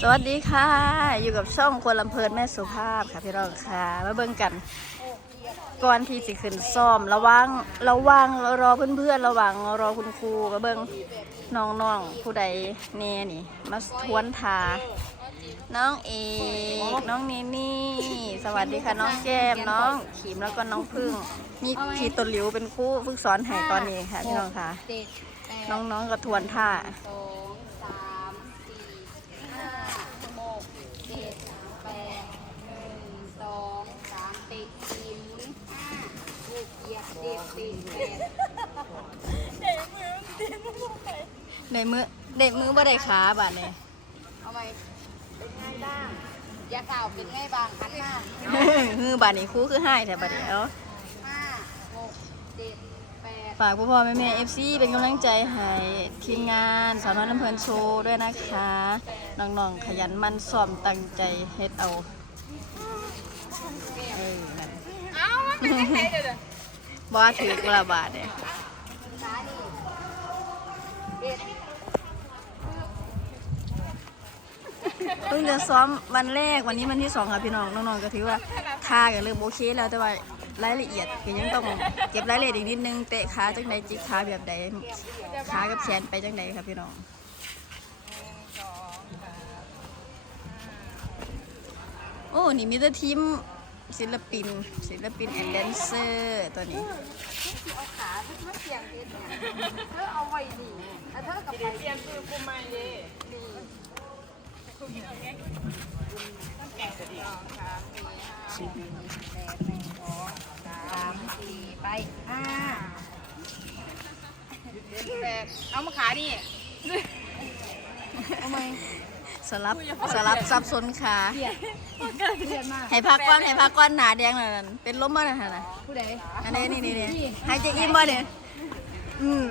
สวัสดีค่ะ อยู่กับช่องคนลำเพลินแม่สุภาพค่ะพี่น้องค่ะมาเบิ่งกัน ก่อนที่สิขึ้นซ้อมระวังระวังรอเพื่อนๆระวังรอคุณครูมาเบิ่งน้องๆผู้ใดเน่นี่ มาทวนทาน้องเอกน้องนีนี่ สวัสดีค่ะน้องแก้มน้องขีมแล้วก็น้องพึ่ง มีขีตนหลิวเป็นครู่ฝึกสอนให้ตอนนี้ค่ะพี่น้องค่ะ น้องๆก็ทวนท่า สองสามสี่ห้าหกเจ็ดแปดหนึ่งสองสามติดสี่หมุนห้าหกเหยี ยบเจ็ดติดแปดในมือเด็มือบ่ได้ขาบาดเนี่ยเอาไปเป็นไงบ้างยาข่าวเป็นไงบ้างหันหน้าฮือบาดนี้ครู่คือให้แต่บาดเดียวห้าหกเจ็ดแปดฝากพ่อพ่อแม่แม่เอฟซีเป็นกำลังใจให้ทีมงานสาวน้อยลำเพลินโชว์ด้วยนะคะน้องๆขยันหมันซ้อมตั้งใจเฮ็ดเอาเออนั่น เอ้ามันเป็นยังไงเดี๋ยว บ่ว่าถือกระบาดเนี่ยเพิ่งจะซ้อมวันแรกวันนี้วันที่สองค่ะพี่น้องน้องๆก็ถือว่าท่ากันเริ่มโอเคแล้วแต่ว่ารายละเอียดก็ยังต้องเก็บรายละเอียดอีกนิดนึงเตะขาจังใดจิกขาแบบใดขากับแขนไปจังใดครับพี่น้องโอ้นี่มีแต่ทีม ศิลปิน ศิลปินแอนด์แดนเซอร์ตัวนี้เอาขาเพื่อเสียงเด็ดเนี่ยเธอเอาไว้นี่แล้วเธอกับไปเปลี่ยนคือกูไม่เย่นี่สามสี่ไปห้าแปดเอามาขาดิเอาไหม สลับสลับซับซ้อนขาเรียนมากให้พักก้อนให้พักก้อนหนาแดงหน่อยนั่นเป็นล้มมาหน่อยนะผู้ใดอันนี้นี่นี่นี่หายใจอิ่มบ่เนี่ยอือ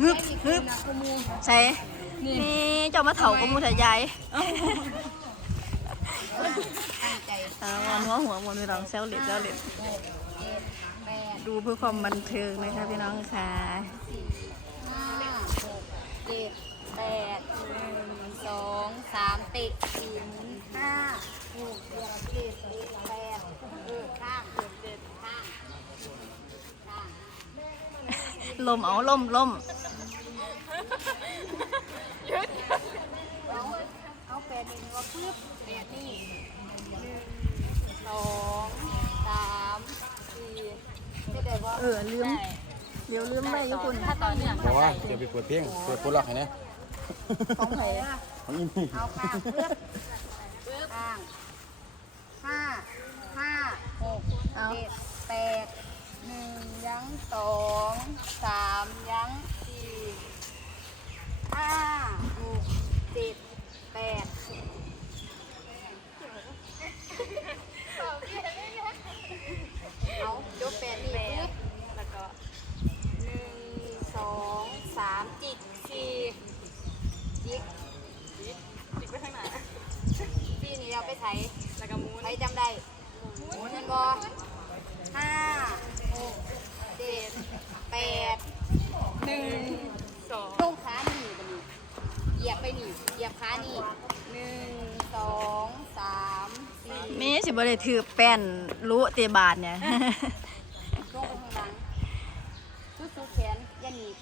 ฮึบฮึบนะกูมูใส่นี่เจ้ามาเถากับหมูทะยายตั้งใจอ่าวันหัวหัวหมดพี่น้องเซลเล็ดเซลเล็ดหกเจ็ดแปดดูเพื่อความบันเทิงนะคะพี่น้องค่ะห้าหกเจ็ดแปดหนึ่งสองสามติดสี่หมุนห้าหกเจ็ดแปดเออข้างเจ็ดข้างข้าง ลมเอาลมลมเอาเอาแปดนี่ว่าปึ๊บแปดนี่หนึ่งสองสามสี่ไม่ได้ว่าเออลืมเดี๋ยวลืมไปญี่ปุ่นถ้าตอนเนี้ยบอกว่าเดี๋ยวไปเปิดเพลงเปิดโปรล็อกให้นะของไผ่ของอีนี่เอาข้างปึ๊บปึ๊บข้างห้าห้าหกเอาเจ็ดแปด หนึ่งยั้งสองสามยั้งสี่ห้าหกเจ็ดแปดเอายกแปดนี่ปึ๊บแล้วก็หนึ่งสองสามจิกสี่จิกจิกไปข้างไหนสี่นี่เราไปไถแล้วก็มูนไถจำได้มุนเงินบอห้า แปดหนึ่งสองลงขาหนีไปนี่เหยียบไปนี่เหยียบขานี่หนึ่งสองสามสี่มีสิบ่ได้ถือแป้นรู้เตบานเนี่ย ลงไปข้างหลังสุดสุดแขนอย่าหนีบ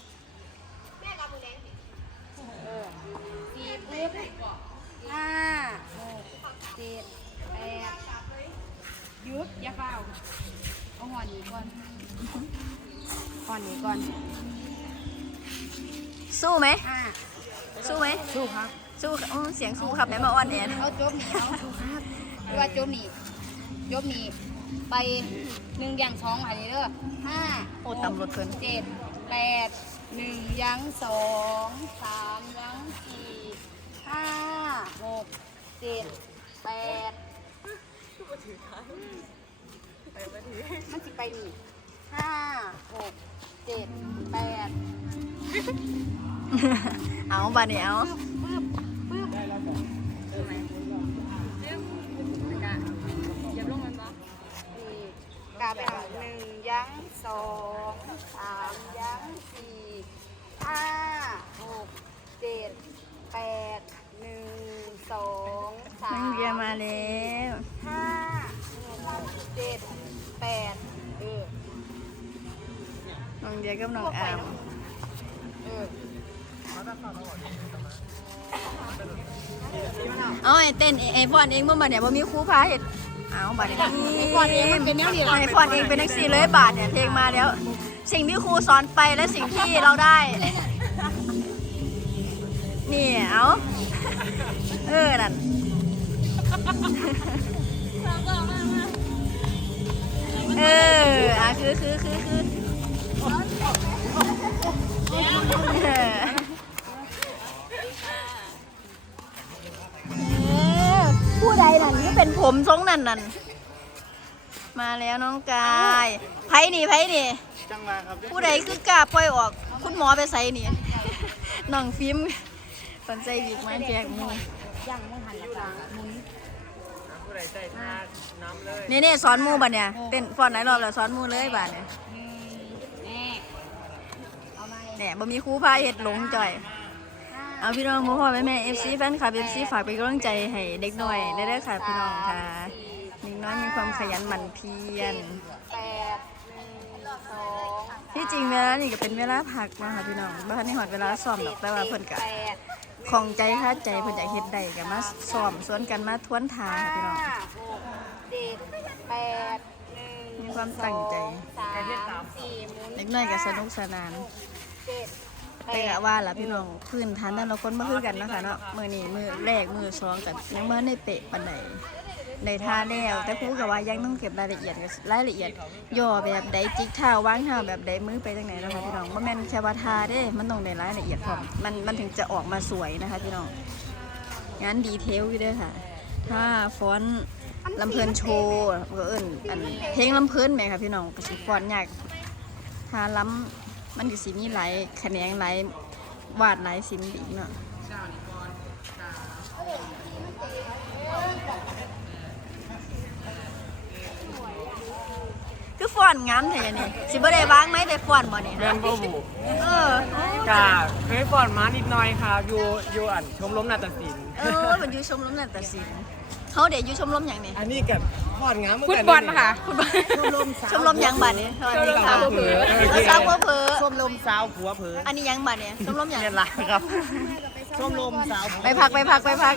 แม่กับมือแดงเออสี่ปึ๊บห้าหกเจ็ดแปดหยุดอย่าเฝ้าเอาหัวหนีก่อน หัวหนีก่อน สู้ไหมห้าสู้ไหม สู้ครับ สู้อืมเสียงสู้ครับแม่มาอ่อนแอนเอาจบหนีเอาสู้ครับหรือว่าจบหนีจบหนีไปหนึ่งอย่างสองอันนี้เด้อห้าโอ้ตำรวจเพิ่น เจ็ดแปดหนึ่งยั้งสองสามยั้งสี่ห้าหกเจ็ดแปดมันสิไปนี่ ห้าหกเจ็ดแปดเอาบาดนี้เอาปึ๊บปึ๊บปึ๊บอย่าลงมันบ่นี่กาไปหาหนึ่งยั้งสองสาม องเดียกับน้องอามเอาไอ้เต้นไอ้ฟอนเองเมื่อมาเนี่ยบ่มีครูพาเฮ็ดเอาบัดนี้ไอ้ฟอนเองมันเป็นแนวนี้เหรอไอ้ฟอนเองเป็นนักซีเลยบาทเนี่ยเพลงมาแล้ว สิ่งที่ครูสอนไปและสิ่งที่เราได้ นี่เอาเออนั่นเอออะคือคือคือคือ ผู้ใดนั่นก็เป็นผมทรงนั่นนั่นมาแล้วน้องกายไผ่นี่ไผ่นี่ จังมาครับผู้ใดคือกล้าปล่อยออก คุณหมอไปใส่นี่น้องฟิล์มสนใจวิกมาแจกมูย่างมึงหันละกลางหมุนผู้ใดใจทาน้ำเลยนี่นี่สอนมูบัดเนี่ยเต้นฟอนไหนรอบแล้วสอนมูเลยบัดเนี่ย เอาไหมเนี่ยบ่มีครูพาเฮ็ดหลงจ่อย เอาพี่น้องพ่อพ่อแม่แม่เอฟซีแฟนคลับเอฟซีฝากเป็นกำลังใจให้เด็กน้อยได้เด้อค่ะพี่น้องค่ะเด็กน้อยมีความขยันหมั่นเพียรแปดหนึ่งสองที่จริงเวลานี่ก็เป็นเวลาพักเนาะค่ะพี่น้องบ่ทันได้ฮอดเวลาซ้อมดอกแต่ว่าเพิ่นก็แปดของใจคาใจเพิ่นอยากเฮ็ดได้ก็มาซ้อมสวนกันมาทวนทางค่ะพี่น้องห้าหกเจ็ดแปดหนึ่งมีความตั้งใจสามสี่หมุนเด็กน้อยก็สนุกสนานเจ็ด แต่ก็ว่าล่ะพี่น้องพื้นฐานแต่ละคนบ่คือกันนะคะเนาะมือนี้มื้อแรกมือสองก็ยังบ่ได้เปะปานใดได้ท่าแล้วแต่ครูก็ว่ายังต้องเก็บรายละเอียดก็รายละเอียด ย่อแบบใดจิกเท้าวางเท้าแบบใดมือไปจังไหนนะคะพี่น้องบ่แม่นแค่ว่าท่าเด้มันต้องได้รายละเอียดพร้อมมันมันถึงจะออกมาสวยนะคะพี่น้องงานดีเทลอยู่ด้อค่ะถ้าฟอนต์ลำเพลินโชว์ก็เอิ้นอันเพลงลำเพลินแหมคะพี่น้องก็สิฟอนต์ยากถ้าล้ำ มันก็สิมีหลายแขนงหลายวาดหลายสินอีกเนาะคือฟอนต์งามแท้นี่สิบ่ได้วางไหมไปฟอนต์บ่เนี่ยแมนบ่หูเออกาเคยก่อนมานิดหน่อยครับอยู่อยู่อันชมรมนาฏศิลป์ เออมันอยู่ชมรมนาฏศิลป์ เขาเดี๋ยวอยู่ชมรมหยังนี่อันนี้กับพอดงามเหมือนฟุกัตนบอลค่ะชมรมชมรมหยังบัดนี่สวัสดีค่ะชมรมสาวเผลอเออสาวเผลอชมรมสาวผัวเผลออันนี้หยังบัดเนี่ยชมรมหยังเนี่ยล่ะครับชมรมสาวผัวไปพักไปพักไปพัก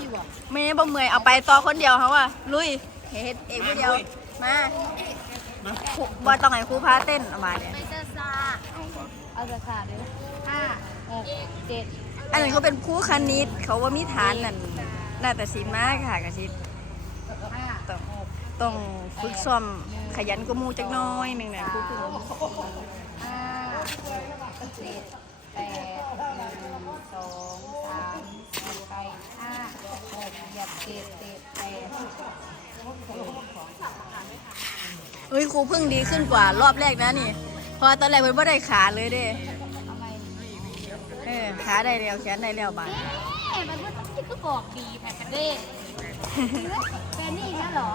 ไม่บ่เมื่อยเอาไปต่อคนเดียวเขาว่าลุยเฮ็ดเองผู้เดียวมาครูบ่ต้องให้ครูพาเต้นเอามาเนี่ยไปเจอซาเอาเจอซาเลยห้าหกเจ็ดอันนั้นเขาเป็นครูคณิตเขาว่ามีฐานนั่นน่าแต่ศิลป์มากค่ะกะสิห้าต้อง ต้องฝึกซ้อมขยันกว่าหมู่จักหน้อยหนึงน่ะครูคือห้าเจ็ดแปดหนึ่งสองสามสี่ไปห้าหกเหยียบเจ็ดเจ็ดแปดเฮ้ยครูเพิ่งดีขึ้นกว่ารอบแรกนะนี่เพอตอนแรกเพิ่นบ่ได้ขาเลยเด้เอาไงเออขาได้แล้วแขนได้แล้วบาดแม่มันว่าที่ก็บอกดีแผ่นเด้แฟนนี่นะเหรอ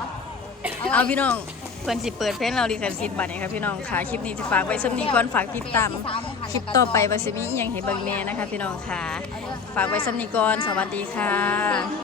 เอาพี่น้องเพิ่นสิเปิดเพลงเราลิขสิทธิ์บัดนี้ค่ะพี่น้องค่ะคลิปนี้จะฝากไว้สำนีก่อนฝากติดตามคลิปต่อไปว่าสิมียังให้เบิ่งแน่นะคะพี่น้องค่ะ ฝากไว้สำนีก่อนสวัสดีค่ะ